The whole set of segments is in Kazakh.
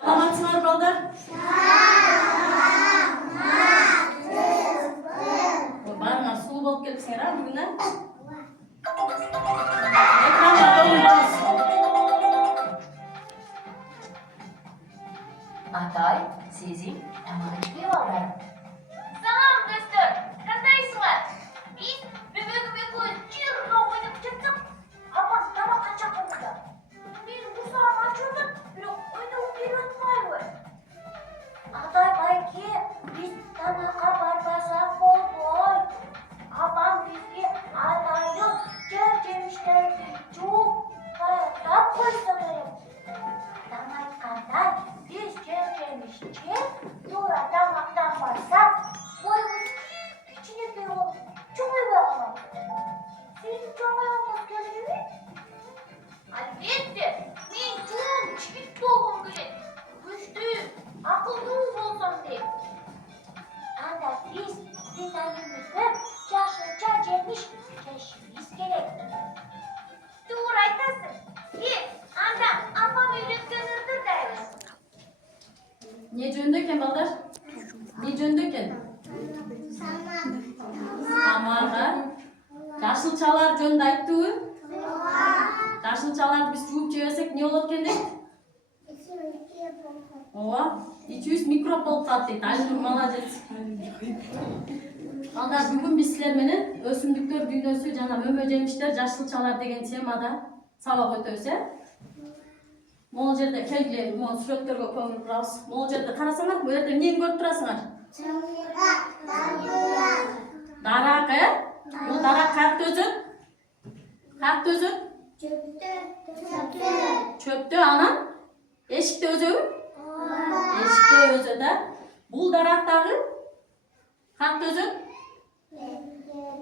Salamatçılar balдар. Barına sulu bolup kelipsiңер а бүгүн а? Экранга коюңуз. Атай, Сезим, әманетке балдар. Салам, достар. Қандайсыңар? Біз бөбегі жырға ойнап жаттық. Апам тамаққа шақырды. Мен ұсағым ашырдым, бірақ ойнауы беріп атпайды. Атай, байке, біз тамаққа барбасақ болбой. Апам бізге атайын жеміштерді жуып таяқтап қойса керек. Атам айтқандай, biz жемішке тура тамақтан барсақ, бойымыз кішкентай болып чоңайбай қалады. Сіздің чоңайғыңыз келеді ме? Әлбетте, мен чоң жігіт болғым келеді. Күшті, ақылды болсам деймін. Анда біз витаминімізді жасылша жеміш жешіміз керек. Тура айтасың. Анда апам үйреткеніңді дәйбіз. Не жөнді екен балдар? Не жөнді екен? Тамаға. Жашылчалар жөнді айтты ой? Жашылчаларды біз жуып жебесек не болады екен дейді? Ооба, ичүүбүз микроб болуп калат дейт. Айнур молодец. Балдар, бүгүн биз силер менен өсүмдүктөр дүйнөсү жана мөмө жемиштер, жашылчалар деген темада сабак өтөбүз, Могул жерде келгиле, могу сүрөттөргө көңүл бурабыз. Могул жерде карасаңар, бул жерде эмнени көрүп турасыңар? Дарак, Бул дарак каякта өсөт? Каякта өсөт? Чөптө, анан эшикте өсөбү? Эшикте өсөт, Бул дарак дагы каякта өсөт?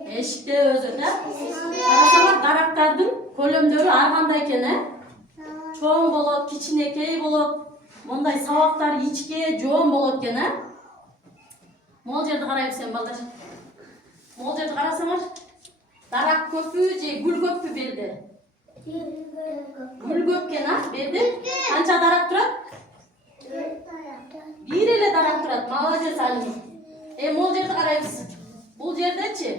Эшикте өсөт, Карасаңар, дарактардын көлөмдөрү ар кандай экен, Чоң болот, кичинекей болот, мондай сабактар ичке, жоон болот экен, Могул жерди карайбыз балдар. Могул жерди карасаңар, дарак көппү же гүл көппү берди? Гүл көп экен, берди. Канча дарак турат? Бир эле дарак турат. Молодец, Алим. Могул жерди карайбыз. Бул жердечи?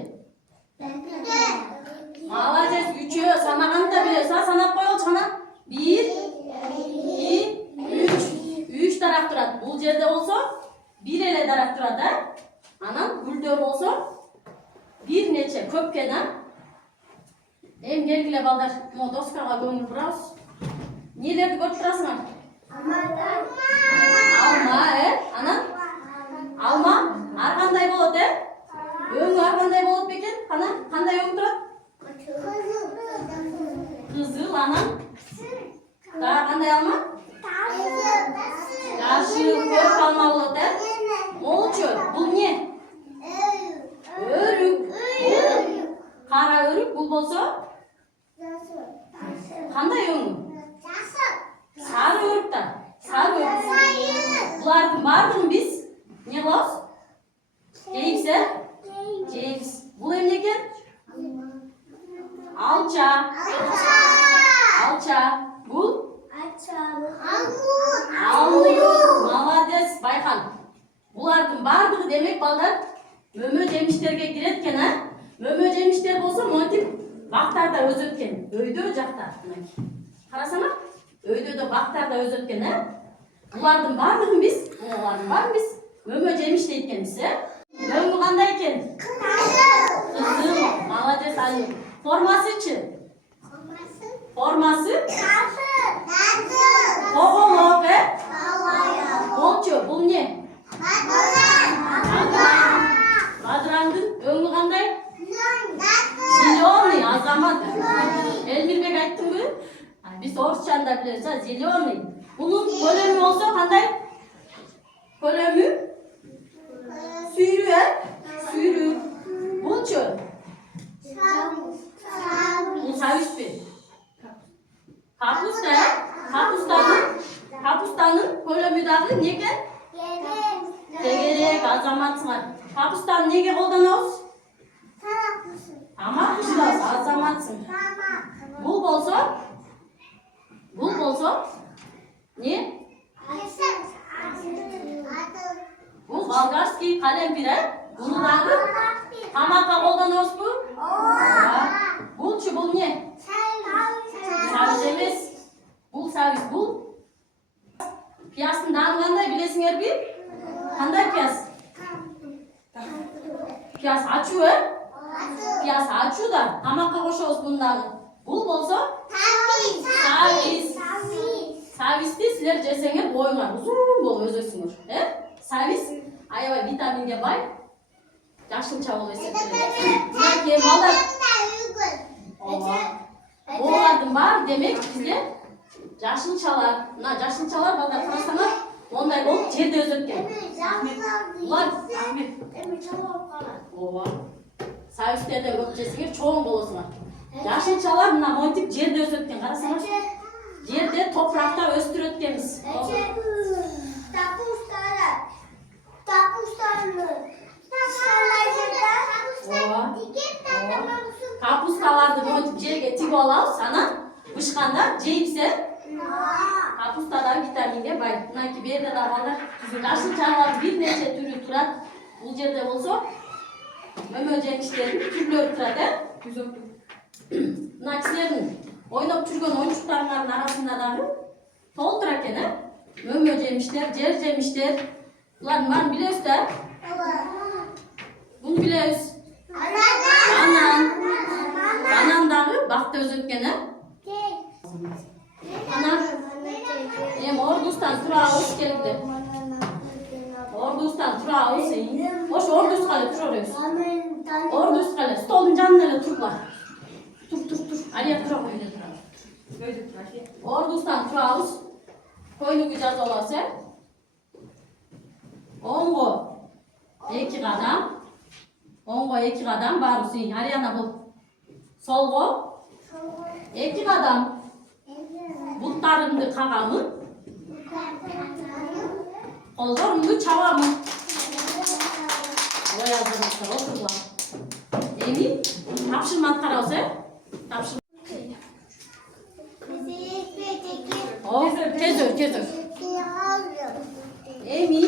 Молодец, 3 санаганда билесиз, санап койгулчу кана. 1, 2, 3 дарак турат. Бул жерде болсо бир эле дарак турат, Анан гүлдөр болсо бир нече көп экен, келгиле балдар, могу доскага көңүл бурабыз. Нелерди көрүп турасыңар? Алма, Анан алма ар кандай болот, Өңү ар кандай болот бекен? Кандай өң турат? Кызыл, анан дагы кандай алма? Жашыл, көк алма болот, Молчу, бул не? Өрүк. Кара өрүк, бул болсо? Кандай өңү? Сары өрүк да. Сары өрүк. Булардын бардыгын биз не кылабыз? Жейбиз, Жейбиз. Бул эмне экен? Алча. Алча. Бул? Алмурут. Молодец, байкан. Булардын бардыгы демек балдар мөмө жемиштерге кирет экен, Мөмө жемиштер болсо монтип бактарда өсөт экен. Өйдө жакта. Карасаңар, өйдөдө бактарда өсөт экен, Булардын бардыгын биз мөмө жемиш дейт экенбиз, Өңү кандай экен? Кызыл. Молодец, Алим. Формасычы? Формасы? Коголок, Молчу, бул не? Бадыраңдын өңү кандай? Зеленый, азамат. Элмирбек айттыңбы? Биз орусчанда билебиз, зеленый. Бунун көлөмү болсо кандай? Көлөмү? Сүйрүү, Сүйрүү. Булчу? Бул сабизби? Капуста, Капустанын көлөмү дагы не экен? Тегерек, азаматсыңар. Капустаны неге колдонобуз? Тамак пышырабыз, азаматсың. Бул болсо? Не? Bu болгарский калемпир. Bunu dagı tamaka қолданасыз bu? Bulçu bul ne? Сәвіз емес. Бұл сәвіз бұл. Пиястың даны қандай білесіңер бе? Қандай пияс? Пияс ачу, Пияс ачу да тамаққа қосамыз бұндағы. Бұл болса сәвіз. Сәвізді сілер жесеңер бойыңар ұзын бол өзесіңер. Сәвіз аябай витаминге бай. Жашылча бол есептеледі. Бұдан кейін балдар. Олардың бар демек бізде жашылчалар. Мына жашылчалар балдар қарасаңар ондай болып жерде өскен. Бұлар сәвіздерден көп жесеңер чоң боласыңар. Жашылчалар мына монтип жерде өскен. Қарасаңар жерде топырақта өстірөткенбіз. Капусталарды монтип жерге тигип алабыз, анан бышканда жейипсе капустада витаминге бай. Мынакей берде да балдар жашылчалар бир нече түрү турат. Бул жерде болсо мөмө жемиштердин түрлөрү турат, Мына кишилердин ойноп жүргөн оюнчуктарынын арасында дагы толтура экен, Мөмө жемиштер, жер жемиштер. Булардын баарын билебиз да? Буну билебиз. Банан дагы бакта өсөткөн, Анан ордустан турабыз келди. Ордустан турабыз. Ошо ордуска эле тура беребиз. Ордуска эле столдун жанына эле турлар. Тур. Алия тура койду тура. Ордустан турабыз. Койнугу жазып алабыз, Оңго 2 кадам. Оңго 2 кадам барыбыз. Ариана бул. Солго 2 кадам. Буттарымды кагамын. Колдорумду чабамын. Ой азаматтар отурлар. Эми тапшырма аткарабыз, Тапшырма. Тез өр. Эми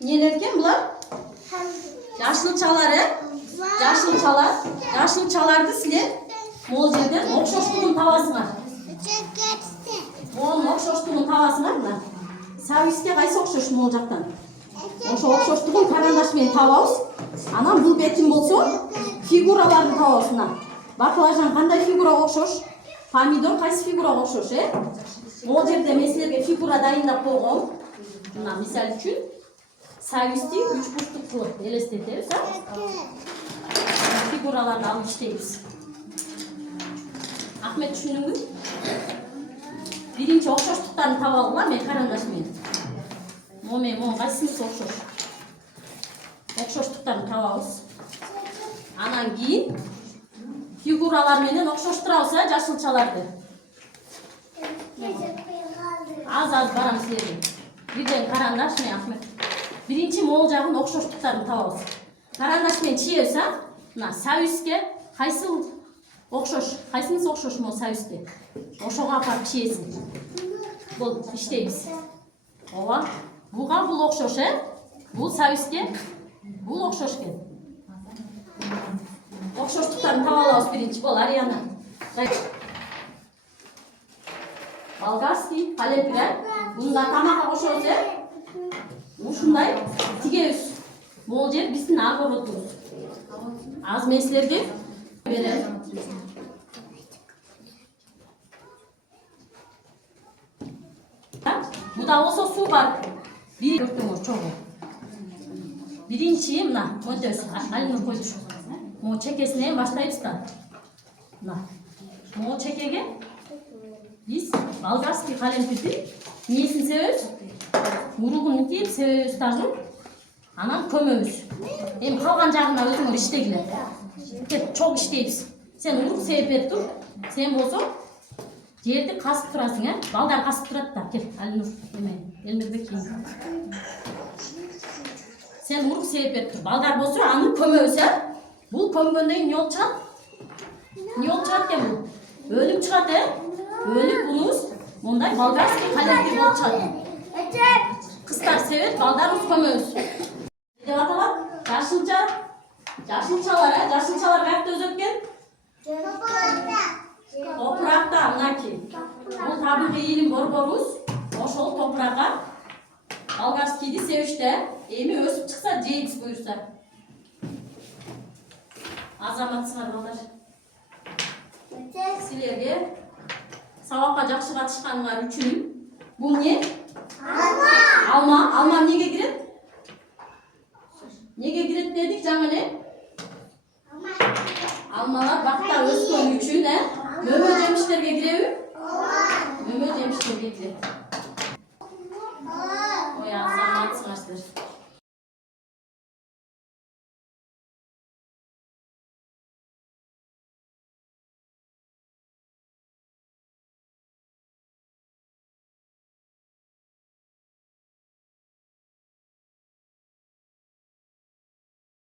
нелеркен булар? Жашылчаларды силер могул жерден окшоштугун табасыңар. Могул окшоштугун табасыңар мына. Сәвизге кайсы окшош могул жактан? Ошо окшоштугун карандаш менен табабыз. Анан бул бетин болсо фигураларды табабыз мына. Баклажан кандай фигурага окшош? Помидор кайсы фигурага окшош, Могул жерде мен силерге фигура дайындап койгом. Мына мисал үчүн сәвизди 3 бурчтук кылып элестетебиз, Фигураларды алып иштейбиз. Ахмет түшүндүңбү? Биринчи окшоштуктарын таба алгыла мен карандаш менен. Могу кайсынысы окшош? Окшоштуктарын табабыз. Анан кийин фигуралар менен окшоштурабыз, жашылчаларды. Аз барам силерге. Бирден карандаш менен Ахмет. Биринчи могул жагын окшоштуктарын табабыз. Карандаш менен чийебиз, мына сәвизге кайсы окшош? Кайсынысы окшош могул сәвизге? Ошого апарып чийесиң. Бул иштейбиз. Ооба. Буга бул окшош, Бул сәвизге бул окшош экен. Окшоштуктарын таба алабыз биринчи. Бол Ариана. Болгарский калемпир. Мында тамакка кошобуз, Ушундай тигебиз. Могул жер биздин огородубуз. Аз мен силерге берем. Буда болсо суу бар. Бир көртөңөр чогуу. Биринчи мына мөтөс Алинур койчу. Могу чекесинен баштайбыз да. Мына. Могу чекеге биз болгарский калемпирди несин себебиз? Уругун кийип себебиз дагы. Анан көмөбүз. Эми калган жагына өзүңөр иштегиле. Кет чок иштейбиз. Сен урук себеп берип тур. Сен болсо жерди касып турасың, Балдар касып турат да. Кет Алинур, Элмирбек кийин. Сен урук себеп берип тур. Балдар болсо аны көмөбүз, Бул көмгөндөн кийин не болуп чыгат? Не болуп чыгат экен бул? Өлүк чыгат, Өлүк унубуз Мындай болгарский коллектив болуп чыгат. Кыздар себет, балдар көмөс. Деп аталат? Жашылчалар, жашылчалар каякта өсөт экен? Топуракта, мынакей. Бул табигый илим борборубуз. Ошол топуракка болгарскийди себиште. Эми өсүп чыкса, жейбиз буюрса. Азаматсыңар балдар. Силерге сабакка жакшы катышканыңар үчүн бул эмне? Алма. Алма эмнеге кирет? Неге кирет дедик жаңы эле? Алмалар бакта өскөн үчүн, мөмө жемиштерге киреби? Мөмө жемиштерге кирет.